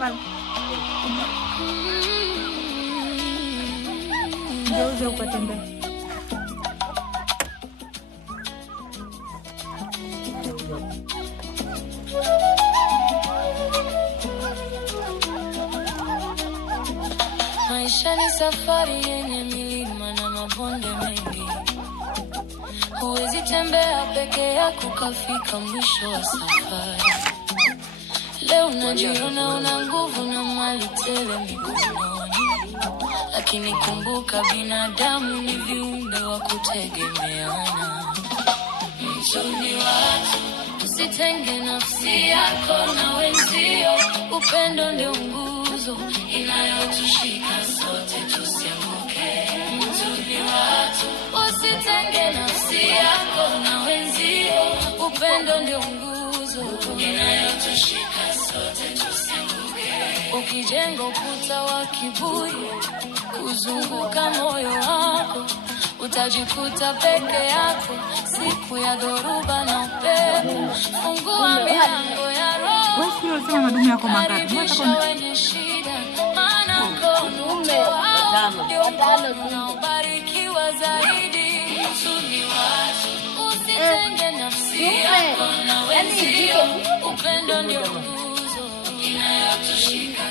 pale. Geuze ukatembea. Maisha ni safari yenye milima na mabonde mengi. Huwezi tembea peke yako kafika mwisho wa safari. Leo unajiona una nguvu na mali tele mikononi, lakini kumbuka binadamu ni viumbe wa kutegemeana. Mtu ni watu, usitenge nafsi yako na wenzio. Upendo ndio nguzo inayotushika sote tusianguke. Mtu ni watu, usitenge nafsi yako na wenzio. Upendo ndio nguzo inayotushika sote tusianguke. Ukijenga ukuta wa kiburi kuzunguka moyo wako, utajikuta peke yako siku ya dhoruba na upepo. Fungua milango ya roho, unasema madumu yako mangapi? wenye shida, maana mkono ndio unaobarikiwa zaidi. Mtu ni watu, usitenge nafsi yako na wenzio. Upendo ndio nguzo inayotushika